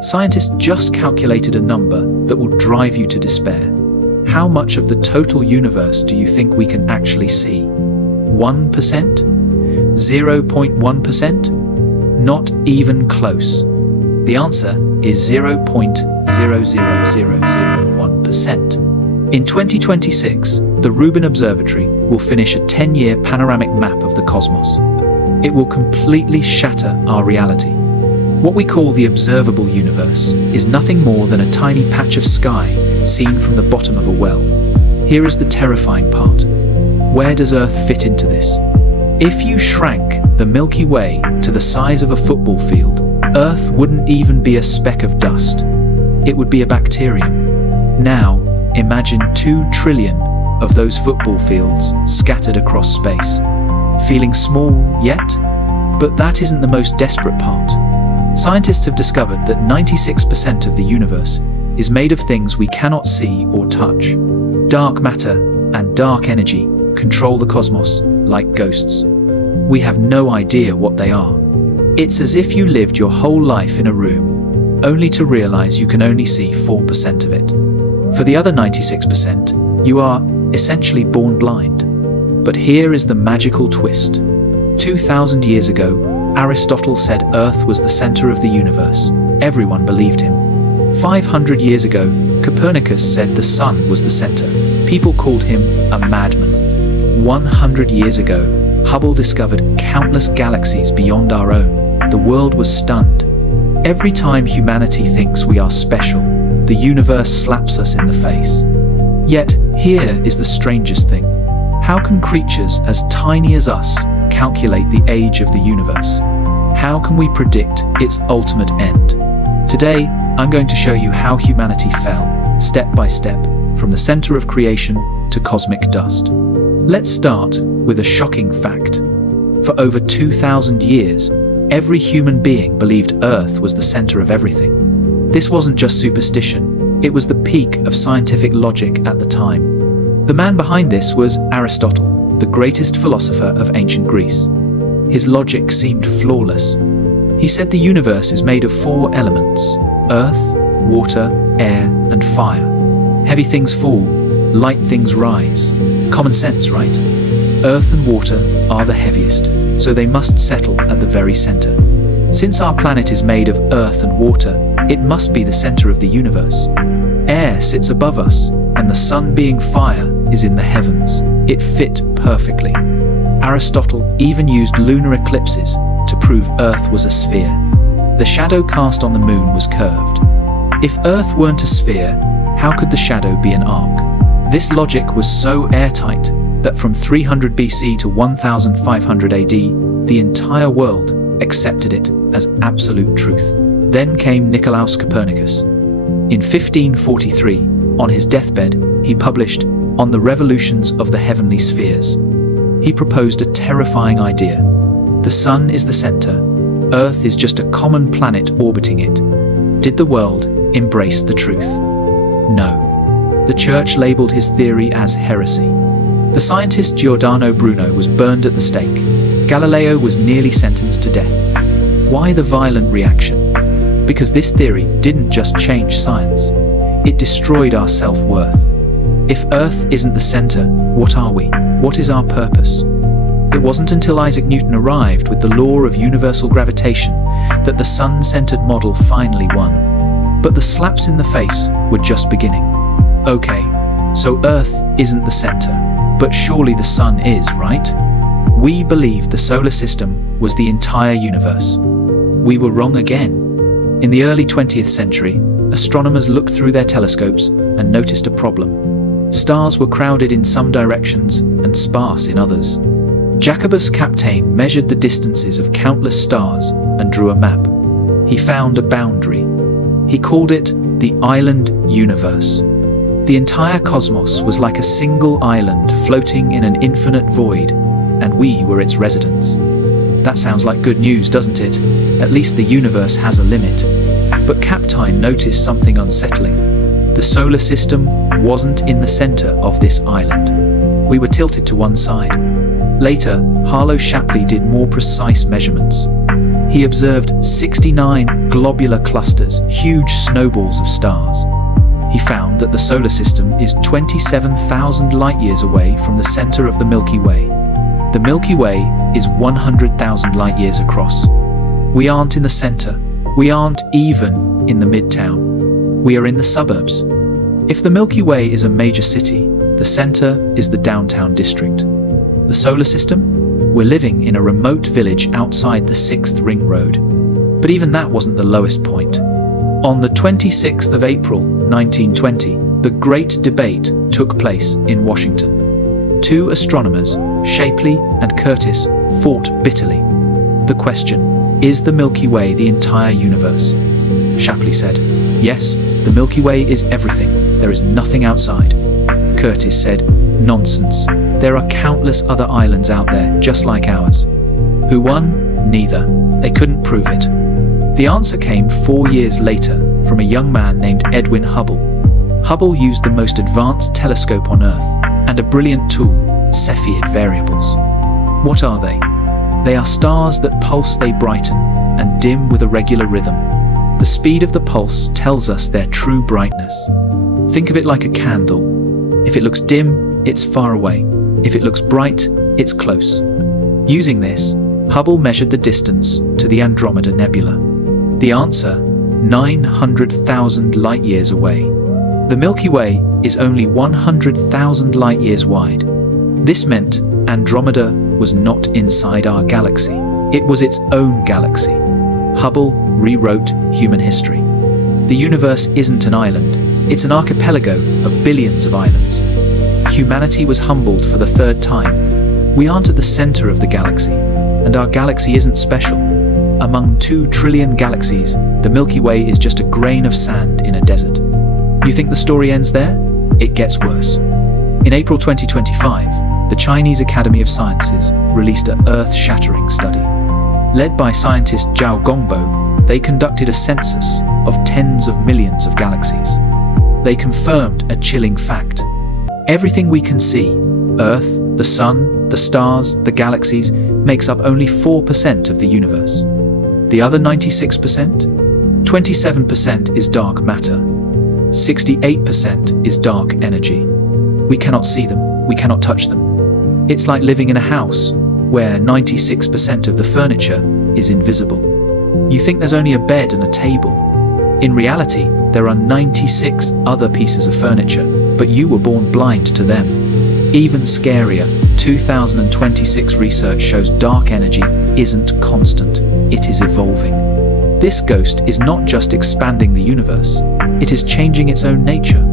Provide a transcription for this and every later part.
Scientists just calculated a number that will drive you to despair. How much of the total universe do you think we can actually see? 1%? 0.1%? Not even close. The answer is 0.00001%. In 2026, the Rubin Observatory will finish a 10-year panoramic map of the cosmos. It will completely shatter our reality. What we call the observable universe is nothing more than a tiny patch of sky seen from the bottom of a well. Here is the terrifying part. Where does Earth fit into this? If you shrank the Milky Way to the size of a football field, Earth wouldn't even be a speck of dust. It would be a bacterium. Now, imagine 2 trillion of those football fields scattered across space. Feeling small yet? But that isn't the most desperate part. Scientists have discovered that 96% of the universe is made of things we cannot see or touch. Dark matter and dark energy control the cosmos like ghosts. We have no idea what they are. It's as if you lived your whole life in a room, only to realize you can only see 4% of it. For the other 96%, you are essentially born blind. But here is the magical twist. 2,000 years ago, Aristotle said Earth was the center of the universe. Everyone believed him. 500 years ago, Copernicus said the sun was the center. People called him a madman. 100 years ago, Hubble discovered countless galaxies beyond our own. The world was stunned. Every time humanity thinks we are special, the universe slaps us in the face. Yet, here is the strangest thing. How can creatures as tiny as us calculate the age of the universe? How can we predict its ultimate end? Today, I'm going to show you how humanity fell, step by step, from the center of creation to cosmic dust. Let's start with a shocking fact. For over 2,000 years, every human being believed Earth was the center of everything. This wasn't just superstition, it was the peak of scientific logic at the time. The man behind this was Aristotle, the greatest philosopher of ancient Greece. His logic seemed flawless. He said the universe is made of 4 elements: earth, water, air, and fire. Heavy things fall, light things rise. Common sense, right? Earth and water are the heaviest, so they must settle at the very center. Since our planet is made of earth and water, it must be the center of the universe. Air sits above us, and the sun, being fire, is in the heavens. It fit perfectly. Aristotle even used lunar eclipses to prove Earth was a sphere. The shadow cast on the moon was curved. If Earth weren't a sphere, how could the shadow be an arc? This logic was so airtight that from 300 BC to 1500 AD, the entire world accepted it as absolute truth. Then came Nicolaus Copernicus. In 1543, on his deathbed, he published On the Revolutions of the Heavenly Spheres. He proposed a terrifying idea. The sun is the center. Earth is just a common planet orbiting it. Did the world embrace the truth? No. The church labeled his theory as heresy. The scientist Giordano Bruno was burned at the stake. Galileo was nearly sentenced to death. Why the violent reaction? Because this theory didn't just change science. It destroyed our self-worth. If Earth isn't the center, what are we? What is our purpose? It wasn't until Isaac Newton arrived with the law of universal gravitation that the sun-centered model finally won. But the slaps in the face were just beginning. Okay, so Earth isn't the center, but surely the sun is, right? We believed the solar system was the entire universe. We were wrong again. In the early 20th century, astronomers looked through their telescopes and noticed a problem. Stars were crowded in some directions and sparse in others. Jacobus Kapteyn measured the distances of countless stars and drew a map. He found a boundary. He called it the island universe. The entire cosmos was like a single island floating in an infinite void, and we were its residents. That sounds like good news, doesn't it? At least the universe has a limit. But Kapteyn noticed something unsettling. The solar system wasn't in the center of this island. We were tilted to one side. Later, Harlow Shapley did more precise measurements. He observed 69 globular clusters, huge snowballs of stars. He found that the solar system is 27,000 light-years away from the center of the Milky Way. The Milky Way is 100,000 light-years across. We aren't in the center. We aren't even in the midtown. We are in the suburbs. If the Milky Way is a major city, the center is the downtown district. The solar system? We're living in a remote village outside the 6th Ring Road. But even that wasn't the lowest point. On the 26th of April, 1920, the Great Debate took place in Washington. Two astronomers, Shapley and Curtis, fought bitterly. The question, is the Milky Way the entire universe? Shapley said, yes, the Milky Way is everything. There is nothing outside. Curtis said, nonsense. There are countless other islands out there just like ours. Who won? Neither. They couldn't prove it. The answer came 4 years later from a young man named Edwin Hubble. Hubble used the most advanced telescope on Earth and a brilliant tool, Cepheid variables. What are they? They are stars that pulse, they brighten, and dim with a regular rhythm. The speed of the pulse tells us their true brightness. Think of it like a candle. If it looks dim, it's far away. If it looks bright, it's close. Using this, Hubble measured the distance to the Andromeda Nebula. The answer, 900,000 light-years away. The Milky Way is only 100,000 light-years wide. This meant Andromeda was not inside our galaxy. It was its own galaxy. Hubble rewrote human history. The universe isn't an island. It's an archipelago of billions of islands. Humanity was humbled for the third time. We aren't at the center of the galaxy, and our galaxy isn't special. Among 2 trillion galaxies, the Milky Way is just a grain of sand in a desert. You think the story ends there? It gets worse. In April 2025, the Chinese Academy of Sciences released an earth-shattering study. Led by scientist Zhao Gongbo, they conducted a census of tens of millions of galaxies. They confirmed a chilling fact. Everything we can see, Earth, the Sun, the stars, the galaxies, makes up only 4% of the universe. The other 96%? 27% is dark matter. 68% is dark energy. We cannot see them, we cannot touch them. It's like living in a house where 96% of the furniture is invisible. You think there's only a bed and a table. In reality, there are 96 other pieces of furniture, but you were born blind to them. Even scarier, 2026 research shows dark energy isn't constant, it is evolving. This ghost is not just expanding the universe, it is changing its own nature.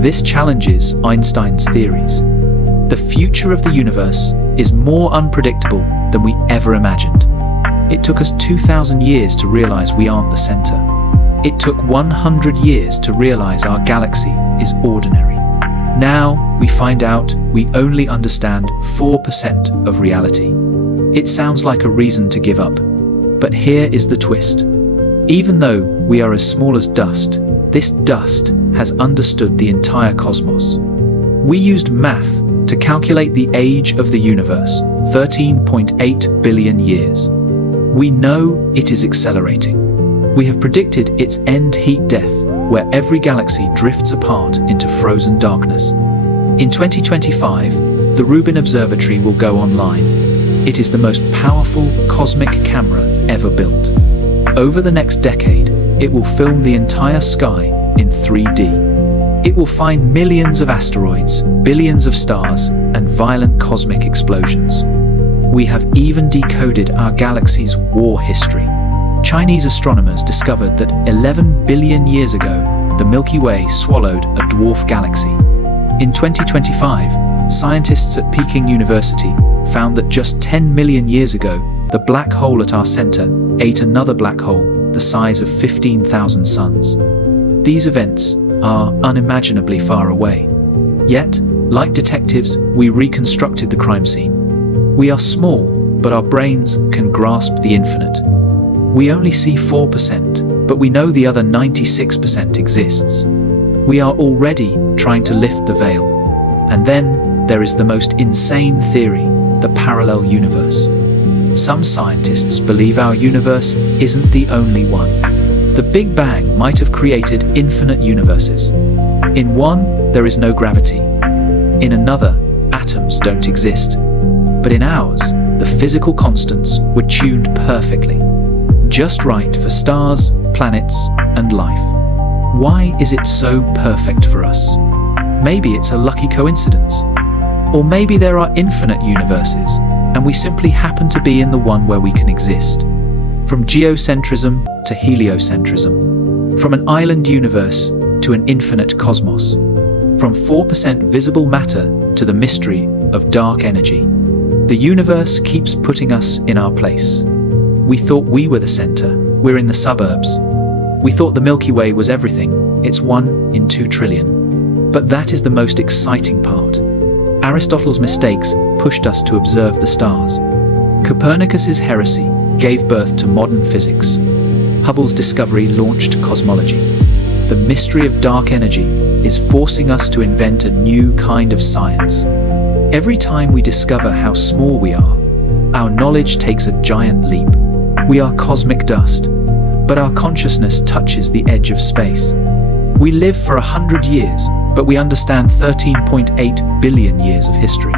This challenges Einstein's theories. The future of the universe is more unpredictable than we ever imagined. It took us 2,000 years to realize we aren't the center. It took 100 years to realize our galaxy is ordinary. Now, we find out we only understand 4% of reality. It sounds like a reason to give up. But here is the twist. Even though we are as small as dust, this dust has understood the entire cosmos. We used math to calculate the age of the universe, 13.8 billion years. We know it is accelerating. We have predicted its end heat death, where every galaxy drifts apart into frozen darkness. In 2025, the Rubin Observatory will go online. It is the most powerful cosmic camera ever built. Over the next decade, it will film the entire sky in 3D. It will find millions of asteroids, billions of stars, and violent cosmic explosions. We have even decoded our galaxy's war history. Chinese astronomers discovered that 11 billion years ago, the Milky Way swallowed a dwarf galaxy. In 2025, scientists at Peking University found that just 10 million years ago, the black hole at our center ate another black hole the size of 15,000 suns. These events are unimaginably far away. Yet, like detectives, we reconstructed the crime scene. We are small, but our brains can grasp the infinite. We only see 4%, but we know the other 96% exists. We are already trying to lift the veil. And then there is the most insane theory, the parallel universe. Some scientists believe our universe isn't the only one. The Big Bang might have created infinite universes. In one, there is no gravity. In another, atoms don't exist. But in ours, the physical constants were tuned perfectly, just right for stars, planets, and life. Why is it so perfect for us? Maybe it's a lucky coincidence. Or maybe there are infinite universes, and we simply happen to be in the one where we can exist. From geocentrism to heliocentrism, from an island universe to an infinite cosmos, from 4% visible matter to the mystery of dark energy. The universe keeps putting us in our place. We thought we were the center, we're in the suburbs. We thought the Milky Way was everything, it's 1 in 2 trillion. But that is the most exciting part. Aristotle's mistakes pushed us to observe the stars. Copernicus's heresy gave birth to modern physics. Hubble's discovery launched cosmology. The mystery of dark energy is forcing us to invent a new kind of science. Every time we discover how small we are, our knowledge takes a giant leap. We are cosmic dust, but our consciousness touches the edge of space. We live for 100 years, but we understand 13.8 billion years of history.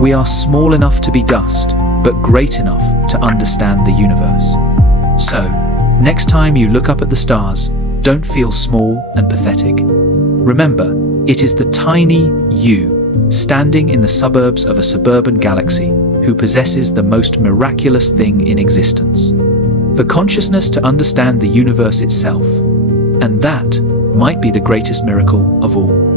We are small enough to be dust, but great enough to understand the universe. So, next time you look up at the stars, don't feel small and pathetic. Remember, it is the tiny you, standing in the suburbs of a suburban galaxy, who possesses the most miraculous thing in existence. The consciousness to understand the universe itself. And that might be the greatest miracle of all.